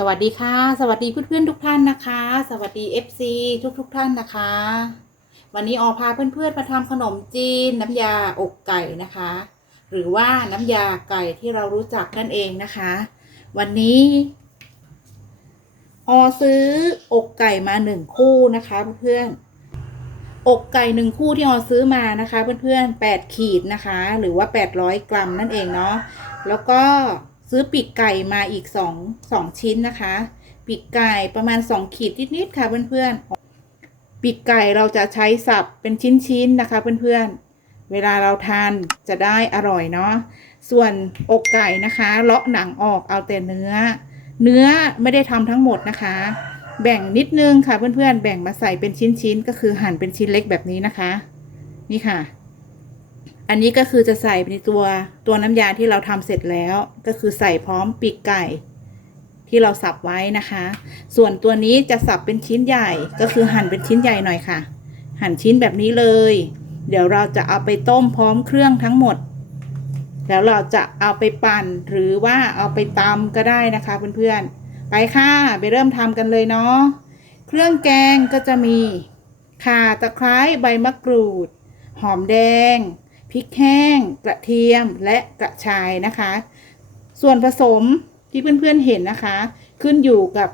สวัสดีค่ะ สวัสดีเพื่อนๆทุกท่านนะคะ สวัสดี FC ทุกๆทท่านนะคะ วันนี้ออพาเพื่อนๆมาทำขนมจีนน้ำยาอกไก่นะคะ หรือว่าน้ำยาไก่ที่เรารู้จักนั่นเองนะคะ วันนี้ออซื้ออกไก่มาหนึ่งคู่นะคะ เพื่อนๆอกไก่หนึ่งคู่ที่ออซื้อมานะคะ เพื่อนๆแปดขีดนะคะ หรือว่าแปดร้อยกรัมนั่นเองเนาะแล้วก็ ซื้อปีกไก่มาอีกสองสองชิ้นนะคะ ปีกไก่ประมาณสองขีดนิดๆค่ะเพื่อนๆ ปีกไก่เราจะใช้สับเป็นชิ้นๆนะคะเพื่อนๆ เวลาเราทานจะได้อร่อยเนาะ ส่วนอกไก่นะคะเลาะหนังออกเอาแต่เนื้อ เนื้อไม่ได้ทำทั้งหมดนะคะ แบ่งนิดนึงค่ะเพื่อนๆ แบ่งมาใส่เป็นชิ้นๆ ก็คือหั่นเป็นชิ้นเล็กแบบนี้นะคะ นี่ค่ะ อันนี้ก็คือจะใส่ในตัวตัวน้ำยาที่เราทำเสร็จแล้ว ก็คือใส่พร้อมปีกไก่ ที่เราสับไว้นะคะ ส่วนตัวนี้จะสับเป็นชิ้นใหญ่ก็คือหั่นเป็นชิ้นใหญ่หน่อยค่ะ หั่นชิ้นแบบนี้เลย เดี๋ยวเราจะเอาไปต้มพร้อมเครื่องทั้งหมด แล้วเราจะเอาไปปั่นหรือว่าเอาไปตำก็ได้นะคะเพื่อนๆไปค่ะไปเริ่มทำกันเลยเนาะเครื่องแกงก็จะมีข่าตะไคร้ใบมะกรูด หอมแดง พริกแห้ง กระเทียมและกระชายนะคะ ส่วนผสมที่เพื่อนๆเห็นนะคะ ขึ้นอยู่กับ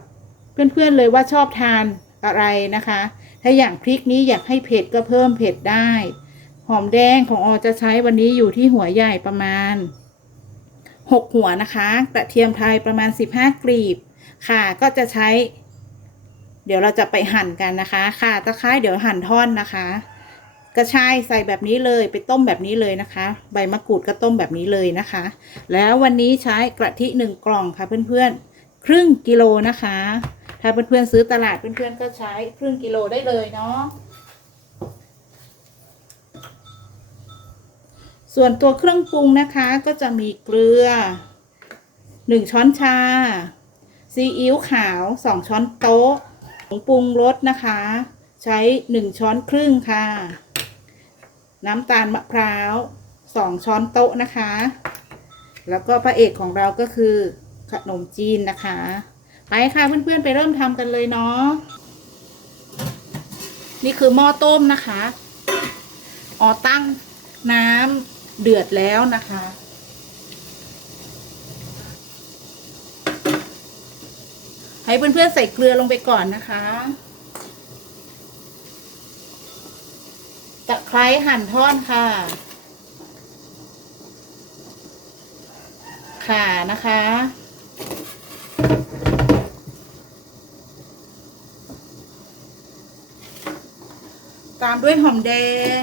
เพื่อนๆเลยว่าชอบทานอะไรนะคะ ถ้าอย่างพริกนี้อยากให้เผ็ดก็เพิ่มเผ็ดได้ หอมแดงของออจะใช้วันนี้อยู่ที่หัวใหญ่ประมาณ 6 หัวนะคะ กระเทียมไทยประมาณ 15 กลีบ ค่ะก็จะใช้ เดี๋ยวเราจะไปหั่นกันนะคะ ค่ะตะไคร้เดี๋ยวหั่นท่อนนะคะ กระชายใส่แบบนี้เลยไปต้มแบบนี้เลยนะคะ ใบมะกรูดก็ต้มแบบนี้เลยนะคะ แล้ววันนี้ใช้กะทิหนึ่งกล่องค่ะเพื่อนๆ ครึ่งกิโลนะคะ ถ้าเพื่อนๆซื้อตลาดเพื่อนๆก็ใช้ครึ่งกิโลได้เลยเนาะส่วนตัวเครื่องปรุงนะคะก็จะมีเกลือหนึ่งช้อนชา ซีอิ๊วขาวสองช้อนโต๊ะผงปรุงรสนะคะ ใช้หนึ่งช้อนครึ่งค่ะ น้ำตาลมะพร้าวสองช้อนโต๊ะนะคะ แล้วก็พระเอกของเราก็คือขนมจีนนะคะ ไปค่ะเพื่อนๆไปเริ่มทำกันเลยเนาะนี่คือหม้อต้มนะคะอ๋อตั้งน้ำเดือดแล้วนะคะให้เพื่อนๆใส่เกลือลงไปก่อนนะคะ ตะไคร้หั่นท่อนค่ะ ข่านะคะ ตามด้วยหอมแดง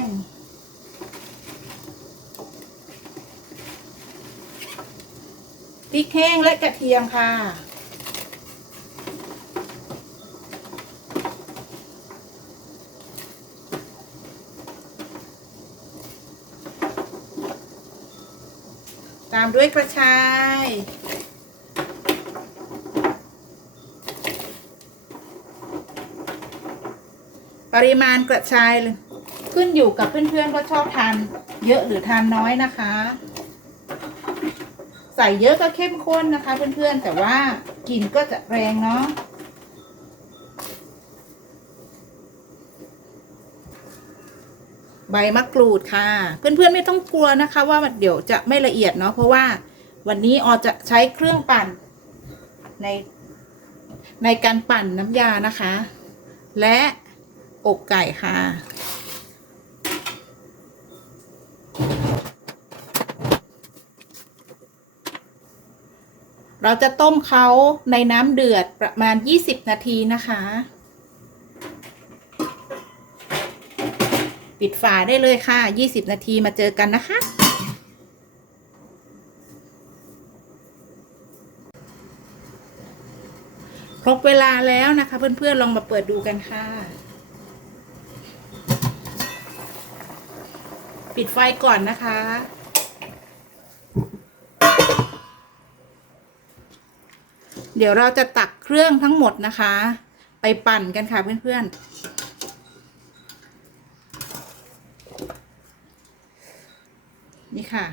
พริกแห้งและกระเทียมค่ะ ด้วยกระชาย ปริมาณกระชายขึ้นอยู่กับเพื่อนๆว่าชอบทานเยอะหรือทานน้อยนะคะ ใส่เยอะก็เข้มข้นนะคะ เพื่อนๆแต่ว่ากลิ่นก็จะแรงเนาะ ใบมะกรูดค่ะ เพื่อนๆไม่ต้องกลัวนะคะว่าเดี๋ยวจะไม่ละเอียดเนาะเพราะว่าวันนี้ออจะใช้เครื่องปั่นในในการปั่นน้ำยานะคะ และอกไก่ค่ะ เราจะต้มเขาในน้ำเดือดประมาณ 20 นาทีนะคะ ปิดฝาได้เลยค่ะ 20 นาทีมาเจอกันนะคะ ครบเวลาแล้วนะคะ เพื่อนๆ ลองมาเปิดดูกันค่ะ ปิดไฟก่อนนะคะเดี๋ยวเราจะตักเครื่องทั้งหมดนะคะ ไปปั่นกันค่ะเพื่อนๆ นี่ค่ะ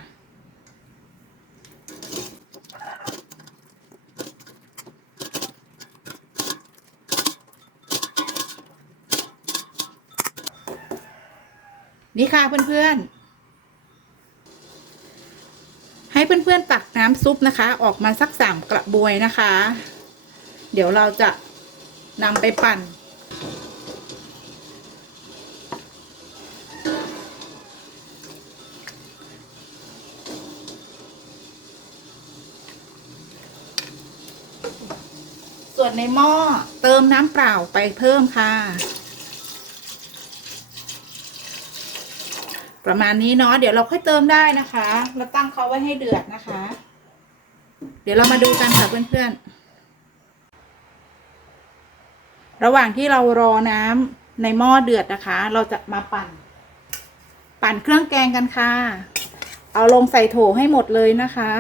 นี่ค่ะเพื่อนๆให้เพื่อนๆตักน้ำซุปนะคะ ออกมาสักสามกระบวยนะคะ เดี๋ยวเราจะนำไปปั่น ส่วนในหม้อเติมน้ำเปล่าไปเพิ่มค่ะ ประมาณนี้เนาะเดี๋ยวเราค่อยเติมได้นะคะ เราตั้งเขาไว้ให้เดือดนะคะ เดี๋ยวเรามาดูกันค่ะเพื่อนๆ ระหว่างที่เรารอน้ำในหม้อเดือดนะคะ เราจะมาปั่น ปั่นเครื่องแกงกันค่ะ เอาลงใส่โถให้หมดเลยนะคะ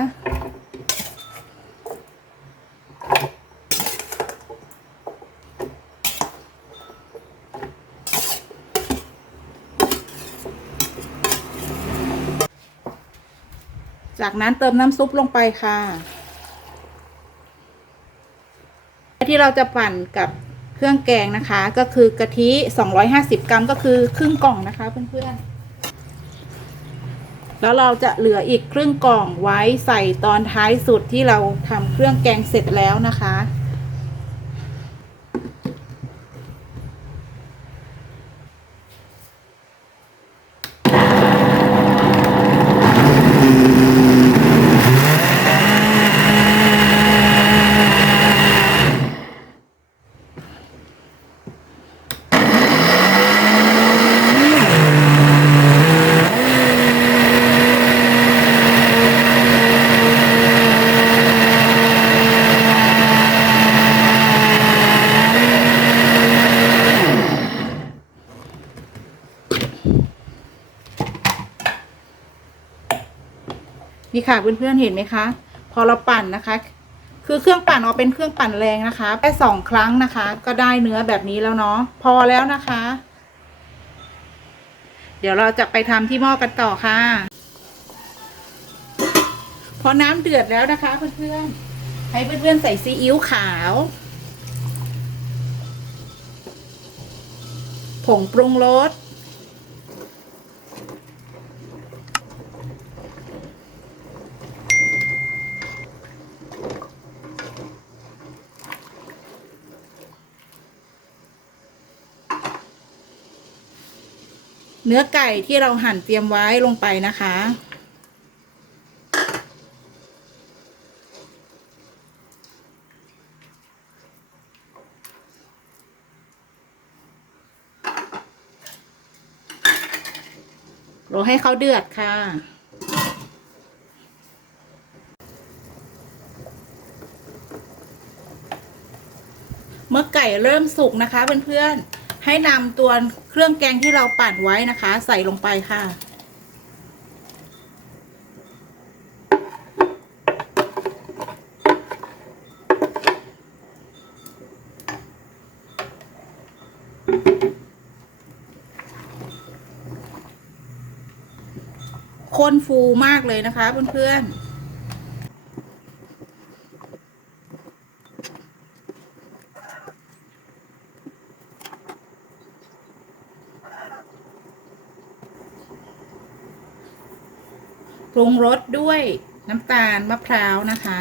จากนั้นเติมน้ำซุปลงไปค่ะที่เราจะปั่นกับเครื่องแกงนะคะ ก็คือกะทิ 250 กรัมก็คือครึ่งกล่องนะคะเพื่อนๆ แล้วเราจะเหลืออีกครึ่งกล่องไว้ใส่ตอนท้ายสุดที่เราทำเครื่องแกงเสร็จแล้วนะคะ ค่ะเพื่อนๆเห็นไหมคะ พอเราปั่นนะคะ คือเครื่องปั่นออกเป็นเครื่องปั่นแรงนะคะแค่สองครั้งนะคะ ก็ได้เนื้อแบบนี้แล้วเนาะพอแล้วนะคะ เดี๋ยวเราจะไปทำที่หม้อกันต่อค่ะ พอน้ำเดือดแล้วนะคะเพื่อนๆให้เพื่อนๆใส่ซีอิ๊วขาวผงปรุงรส เนื้อไก่ที่เราหั่นเตรียมไว้ลงไปนะคะ รอให้เขาเดือดค่ะเมื่อไก่เริ่มสุกนะคะเพื่อนๆ ให้นำตัวเครื่องแกงที่เราปั่นไว้นะคะ ใส่ลงไปค่ะ คนฟูมากเลยนะคะเพื่อนๆ ปรุงรสด้วยน้ำตาลมะพร้าวนะคะ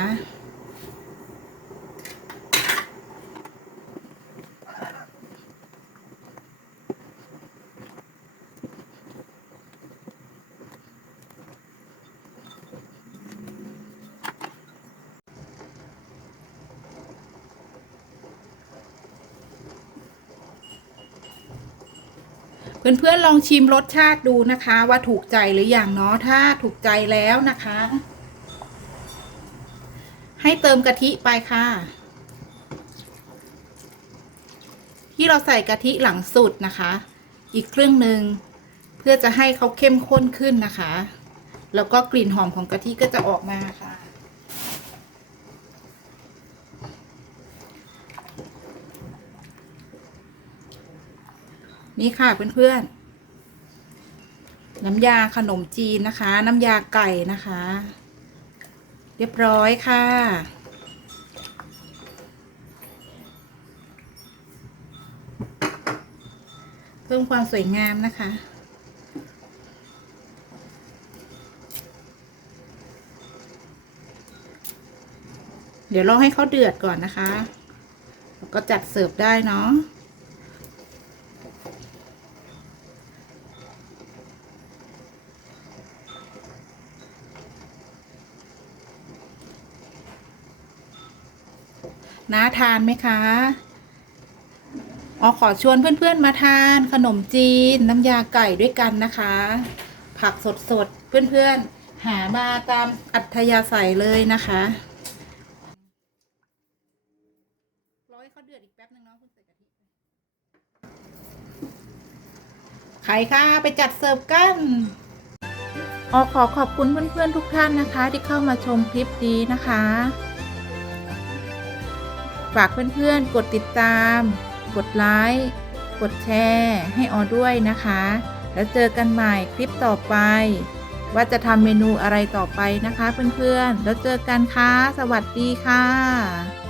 เพื่อนๆลองชิมรสชาติดูนะคะ ว่าถูกใจหรืออยังเนาะถ้าถูกใจแล้วนะคะ ให้เติมกะทิไปค่ะ ที่เราใส่กะทิหลังสุดนะคะ อีกครึ่งหนึ่งเพื่อจะให้เขาเข้มข้นขึ้นนะคะ แล้วก็กลิ่นหอมของกะทิก็จะออกมาค่ะ นี่ค่ะเพื่อนๆ น้ำยาขนมจีนนะคะ น้ำยาไก่นะคะ เรียบร้อยค่ะ เพิ่มความสวยงามนะคะเดี๋ยวรอให้เขาเดือดก่อนนะคะแล้วก็จัดเสิร์ฟได้เนาะ น้าทานไหมคะออขอชวนเพื่อนๆมาทานขนมจีนน้ำยาไก่ด้วยกันนะคะ ผักสดๆ เพื่อนๆ หามาตามอัธยาศัยเลยนะคะรอให้เขาเดือดอีกแป๊บนึงเนาะเพิ่งใส่กะทิไปไข่ค่ะไปจัดเสิร์ฟกันออขอขอบคุณเพื่อนๆทุกท่านนะคะ ที่เข้ามาชมคลิปนี้นะคะ ฝากเพื่อนๆ กดติดตาม กดไลค์ กดแชร์ ให้ออด้วยนะคะ แล้วเจอกันใหม่คลิปต่อไป ว่าจะทำเมนูอะไรต่อไปนะคะเพื่อนๆ แล้วเจอกันค่ะ สวัสดีค่ะ